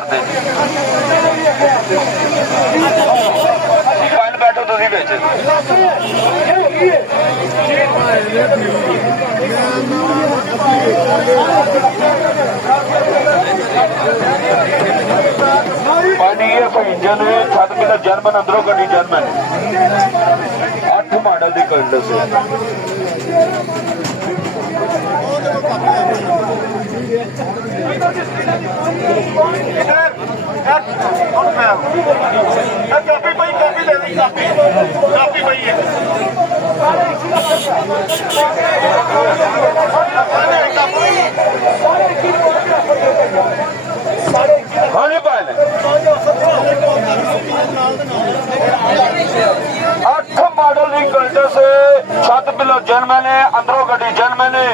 ਕਰਦੇ ਪੰਜ ਬੈਠੋ ਤੁਸੀਂ ਵਿੱਚ DF इंजन 7 किलो जर्मन अंदरों गड्डी जर्मन 8 मॉडल की कंडस है ਕਾਪੀ ਭਾਈ ਕਾਪੀ ਲੈ ਲਈ ਕਾਪੀ ਭਾਈ ਹੈ हाँ जी भाई 8 मॉडल की कंडस 7 किलो जर्मन है अंदरों गड्डी जर्मन है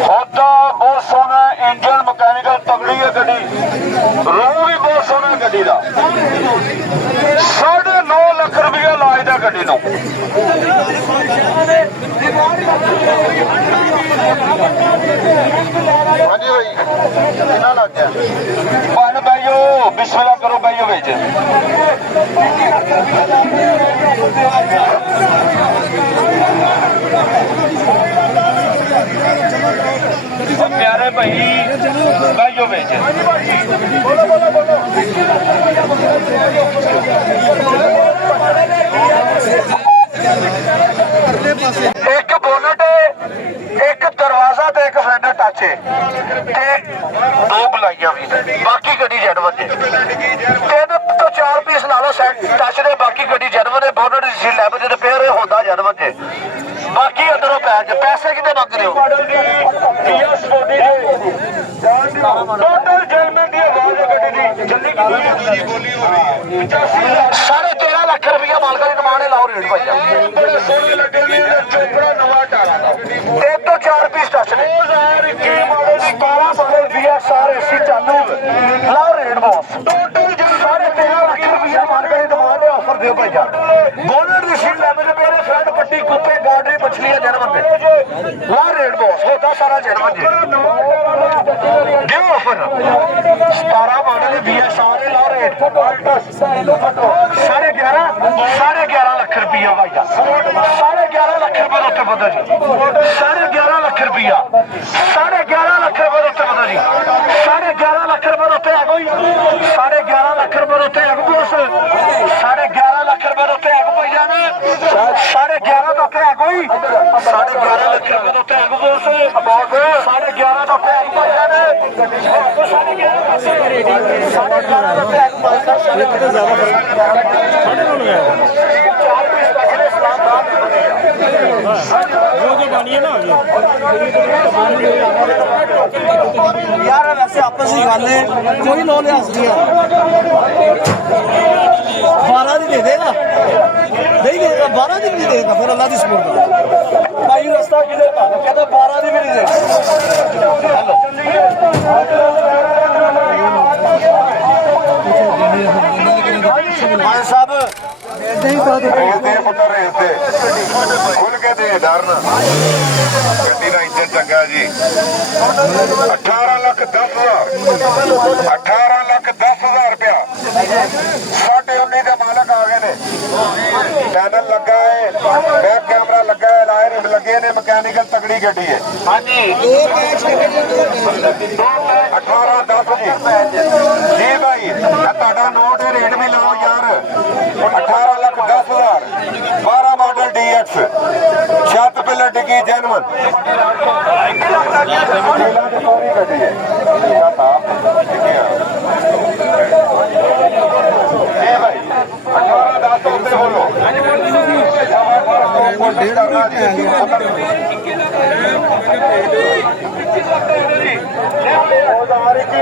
होता बहुत सोहना इंजन मकैनिकल तगड़ी है गड्डी रूह भी बहुत सोहना गड्डी का 9.5 लाख रुपया लाज दा गड्डी नूं हाँ जी भाई कितना लग गया बन भाईओ बिस्मिल्लाह करो भाईओ बेच प्यारे भाई भाईओ बेच एक बोनट एक दरवाजा ते एक फेंडर टच है दो बुलाइया भी बाकी गड्डी जैनवन है 3 तो 4 पीस ला लो टच ने बाकी गड्डी जैनवन है बोनट सील लैब जो रिपेयर होता जैनवन है बाकी अंदरों पैसे कितने मंग रहे हो टोटल जैनवन की आवाज है गड्डी दी जल्दी 13.5 लाख रुपया मालका की डिमांड है लाओ रेट भाई 3 तो 4 पीस टच ने 12 मॉडल VSR AC चालू लाओ रेट बॉस टोटल 13.5 लाख रुपया मालका की डिमांड है ऑफर दो भाई बोनट की सीट लैब रिपेयर फ्रंट पट्टी कूपे गार्डरी मछलियां जैनवन में ला रेट बॉस होता सारा जैनवन जी दो ऑफर 17 मॉडल VSR लाओ रेट 11.5 लाख रुपया भाई 11.5 लाख रुपये उत्ते बदल जी 11.5 लाख रुपया 11.5 लाख रुपये उत्ते बदल जी 11.5 लाख रुपये उत्ते है कोई 11.5 लाख रुपये उत्ते है बोस 11.5 लाख रुपये उत्ते है भाई जाने 11.5 तो है कोई 11.5 लाख रुपये उत्ते है बोस 11.5 तो है भाई जाने 11.5 यार वैसे आपस की गल है कोई लो लिहाज नहीं है 12 दी दे देगा नहीं देगा 12 दी भी नहीं देगा फिर अल्लाह की सपोर्ट भाई रास्ता किधर कहता 12 दी भी नहीं देगा हेलो साहब खुल के दे डर गड्डी का इंजन चंगा जी 18,10,000 रुपया 19.5 के मालक आ गए ने चैनल लगा है बैक कैमरा लगा है लाइट लगे ने मैकेनिकल तगड़ी गड्डी है हाँ जी 18.10 जी भाई ਤੁਹਾਡਾ ਨੋਟ रेट भी लाओ यार 18,10,000 12 मॉडल DX 7 पिलर डिग्गी जैनवन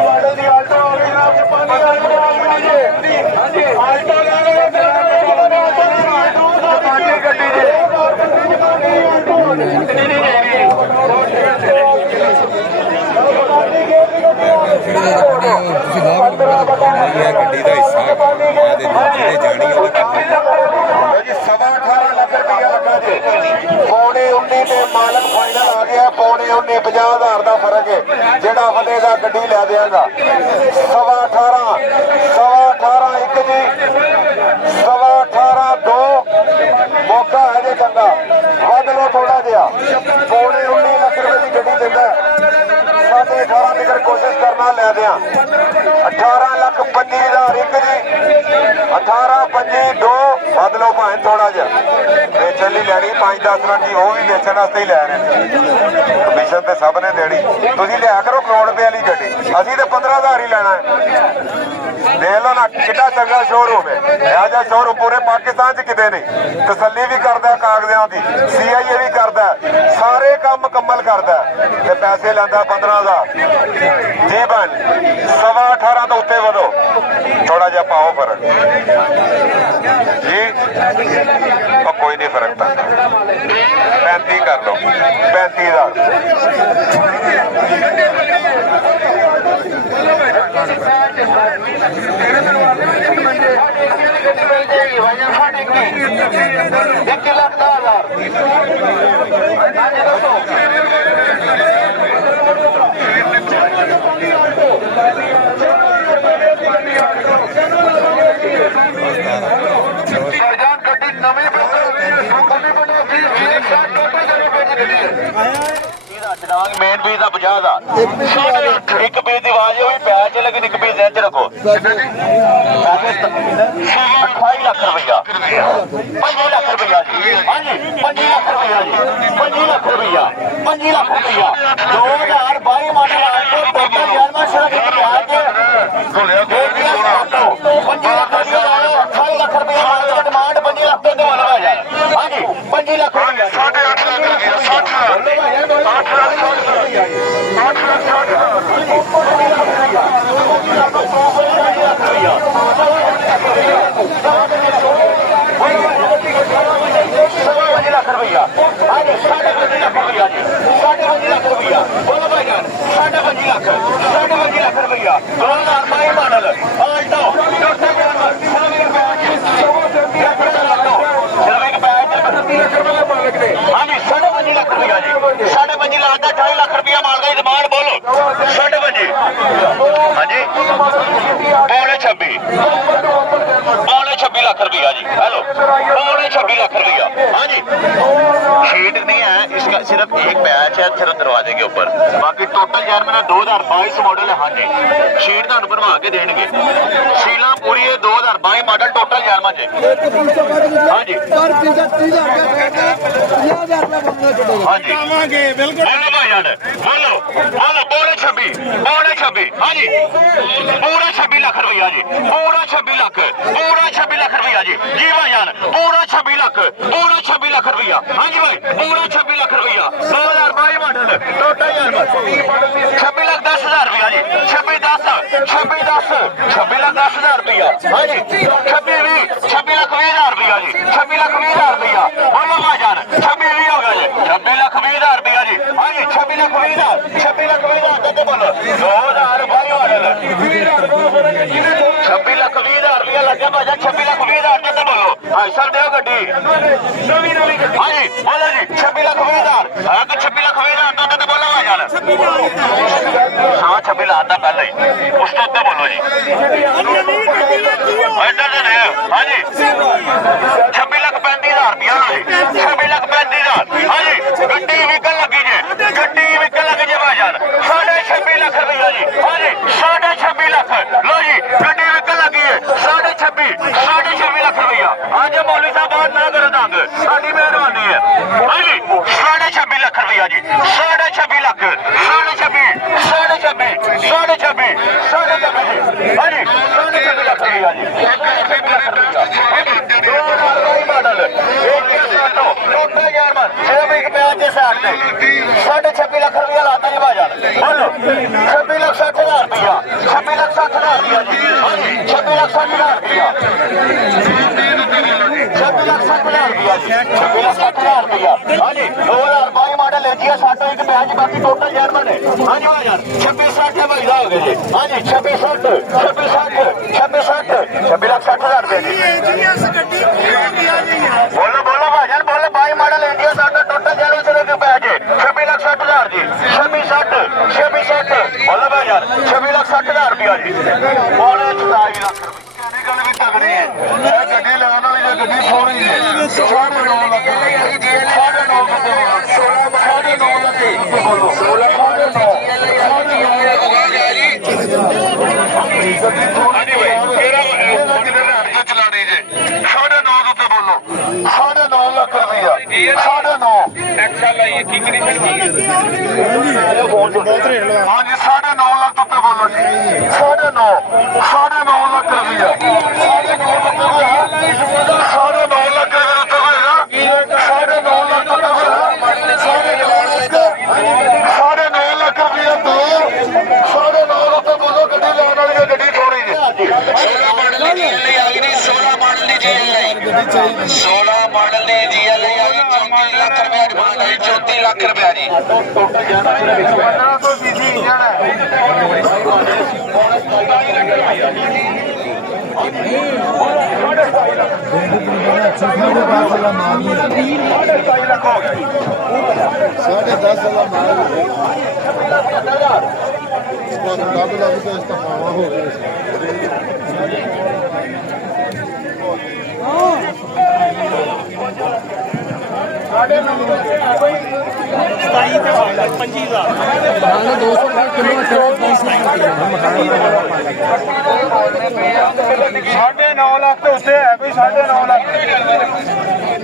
मॉडल की आल्टो गड्डी का हिस्सा जानी 18.5 लाख रुपया लगा जी 19.5 ਤੇ ਮਾਲਕ ਫਾਈਨਲ ਆ ਗਿਆ 19.5 50,000 ਦਾ ਫਰਕ ਹੈ ਜਿਹੜਾ ਵਧੇਗਾ ਗੱਡੀ ਲੈ ਦੇਗਾ 18.5 ਮੈਂ ਦਿਆਂ 18 ਲੱਖ 25,000 ਇੱਕ ਜੀ 18 25 2 ਬਦਲੋ ਭਾਵੇਂ ਥੋੜਾ ਜਿਹਾ ਵੇਚਣ ਲਈ ਲੈਣੀ 5-10 ਰੁਪਏ ਦੀ ਉਹ ਵੀ ਵੇਚਣ ਵਾਸਤੇ ਹੀ ਲੈ ਰਹੇ ਨੇ ਕਮਿਸ਼ਨ ਤੇ ਸਭ ਨੇ ਦੇਣੀ ਤੁਸੀਂ ਲਿਆ ਕਰੋ ਕਰੋੜ ਰੁਪਏ ਵਾਲੀ ਗੱਡੀ ਅਸੀਂ ਤੇ 15,000 ਹੀ ਲੈਣਾ ਹੈ ਦੇਖ ਲਓ ਨਾ ਕਿੱਡਾ ਚੰਗਾ ਸ਼ੋਰੂਮ ਹੈ ਇਹੋ ਜਿਹਾ ਸ਼ੋਰੂਮ ਪੂਰੇ ਪਾਕਿਸਤਾਨ 'ਚ ਕਿਤੇ ਨਹੀਂ ਤਸੱਲੀ ਵੀ ਕਰਦਾ ਕਾਗਜ਼ਾਂ ਦੀ CIA ਵੀ ਕਰਦਾ ਸਾਰੇ ਕੰਮ ਮੁਕੰਮਲ ਕਰਦਾ ਤੇ ਪੈਸੇ ਲੈਂਦਾ 15,000 ਜੀ ਬਣ 18.5 ਤੋਂ ਉੱਤੇ ਵਧੋ ਥੋੜਾ ਜਿਹਾ ਪਾਓ ਫਰਕ ਜੀ ਉਹ ਕੋਈ ਨਹੀਂ ਫਰਕ ਤਾਂ 35 ਕਰ ਲਓ 35,000 ਮੇਨ ਪੀਸ ਦਾ 50,000 ਇੱਕ ਪੀਸ ਦੀ ਆਵਾਜ਼ ਹੋਈ ਪੈਚ ਲੇਕਿਨ ਇੱਕ ਪੀਸ ਇੰਚ ਰੱਖੋ 28 ਲੱਖ ਰੁਪਇਆ 25 ਲੱਖ ਰੁਪਇਆ ਜੀ ਹਾਂਜੀ 25 ਲੱਖ ਰੁਪਇਆ ਜੀ 25 ਲੱਖ ਰੁਪਇਆ 25 ਲੱਖ ਰੁਪਇਆ 2022 ਮਾਡਲ ਆਲਟੋ ਟੋਟਲ ਜਰਮਨ ਸ਼ਰਕ ਇੱਕ ਪਿਆਜ 25 ਲੱਖ ਰੁਪਇਆ ਲਾਓ 28 ਲੱਖ ਰੁਪਇਆ ਮਾਰਕੀਟ ਡਿਮਾਂਡ 25 ਲੱਖ ਤੋਂ ਦਵਾਲਾ ਆ ਜਾਏ ਹਾਂਜੀ 25 ਲੱਖ ਰੁਪਇਆ 8 ਲੱਖ ਰੁਪਇਆ 2022 ਮਾਡਲ ਆਲਟੋ ਹਾਂਜੀ 5.5 ਲੱਖ ਰੁਪਇਆ ਜੀ 5.5 ਲੱਖ ਦਾ 28 ਲੱਖ ਰੁਪਇਆ ਮਾਰਦਾ ਜੀ ਡਿਮਾਂਡ ਬੋਲੋ 5.5 ਹਾਂਜੀ ਪੌਣੇ 26 ਲੱਖ ਰੁਪਇਆ ਜੀ हेलो पौने 26 लाख रुपया हाँ जी शीट नहीं है इसका सिर्फ एक पैच है सिर्फ दरवाजे के ऊपर बाकी टोटल यार मेरा 2022 मॉडल है हाँ जी शीट तुहानू बनवा के देंगे सीला पूरी है 2022 मॉडल टोटल यार में हाँ जी हाँ जी बोलो भाई बोलो बोलो पौने 26 हाँ जी पूरा 26 लाख रुपया जी पूरा 26 लाख रुपया जी भाई जान पूरा 26 लाख रुपया हाँ जी भाई पूरा 26 लाख रुपया 2022 मॉडल टोटल 26 लाख 10,000 रुपया जी 26 लाख 10,000 रुपया हाँ जी 26 लाख 20,000 रुपया जी 26 लाख 20,000 रुपया बोलो भाई जान 26 हो गया जी 26 लाख 20,000 रुपया जी हाँ जी 26 लाख 20,000 तो बोलो 2022 मॉडल 26 लाख 20,000 रुपया लगे भाई 26 लाख 20,000 तो बोलो भाई सर दो गड्डी हाँ जी बोलो जी 26 लाख 20,000 तो 26 लाख 20,000 तो बोलो भाई जान हाँ 26 लाख था पहले ही उस तो बोलो जी हाँ जी 26 लाख 35,000 रुपया जी 26 लाख 35,000 हाँ जी गड्डी विकल लगी जे भाई जान 26.5 लाख रुपया जी हाँ जी 26.5 लाख लो जी गड्डी विकल लगी है 26.5 लाख रुपया आज मौलवी साहब बात ना करो तंग साडी मेहरबानी है हाँ जी 26.5 लाख रुपया जी 26.5 लाख 26.5 हाँ जी 26.5 लाख रुपया जी 26 लाख रुपया मॉडल टोटल जर्मन सिर्फ एक प्याज के साथ 26.5 लाख रुपया लाता जी बाजार बोलो 26 लाख 60,000 रुपया 26 लाख 60,000 रुपया जी 26 लाख 60,000 रुपया 26 लाख 60,000 रुपया 26 लाख 60,000 रुपया हाँ जी 2022 मॉडल है जी 60 एक प्याज बाकी टोटल जर्मन है हाँ जी बाजार 26 60 भाई हो गए जी हाँ जी 26 60 लाख 60,000 रुपया जी बोलो भाईजान बोलो 22 मॉडल इंडिया 60 टोटल जर्मन से लेकर प्याज 26 लाख 60,000 जी 26 60 बोलो भाईजान 26 लाख 60,000 रुपया जी बोले 27 लाख गड्डी लगाने वाली गड्डी थोड़ी है 9.5 लाख 9.5 लाख ਹਾਂਜੀ ਬਾਈ ਇਹਦਾ ਕਿਤੇ ਲੈਣ ਕੇ ਚਲਾਣੀ ਜੇ 9.5 ਦੇ ਉੱਤੇ ਬੋਲੋ 9.5 ਲੱਖ ਰੁਪਈਆ 9.5 ਐਕਸਲ ਲਾਈਏ ਠੀਕ ਨਹੀਂ ਹਾਂਜੀ 9.5 ਲੱਖ ਉੱਤੇ ਬੋਲੋ ਜੀ 9.5 ਲੱਖ ਰੁਪਈਆ 9.5 ਲੱਖ ਰੁਪਏ ਉੱਤੇ ਹੋਏਗਾ 9.5 ਲੱਖ ਉੱਤੇ ਹੋਏਗਾ 9.5 ਲੱਖ ਰੁਪਈਆ ਦੋ 9.5 ਉੱਤੇ ਬੋਲੋ ਗੱਡੀ ਲੈਣ ਵਾਲੀ ਹੈ ਗੱਡੀ ਥੋੜੀ ਜੀ 16 ਮਾਡਲ ਦੀ GLA ਆ ਗਈ 16 ਮਾਡਲ ਦੀ GLA 16 ਮਾਡਲ ਦੀ GLA ਆ ਗਈ 34 ਲੱਖ ਰੁਪਏ ਡਿਮਾਂਡ ਹੈ 34 ਲੱਖ ਰੁਪਏ ਜੀ 1500 ਸੀਸੀ ਇੰਜਣ ਹੈ साढ़े 10 वाला माल डब लग तो इसका पावा हो गया साढ़े 9 लाख तो उससे है भाई 9.5 लाख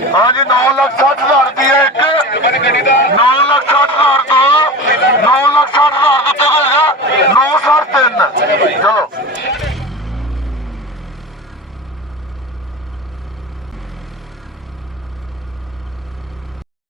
हाँ जी 9,60,000 रुपया एक 9,60,000 तो 9,60,000 तो 9,3 चलो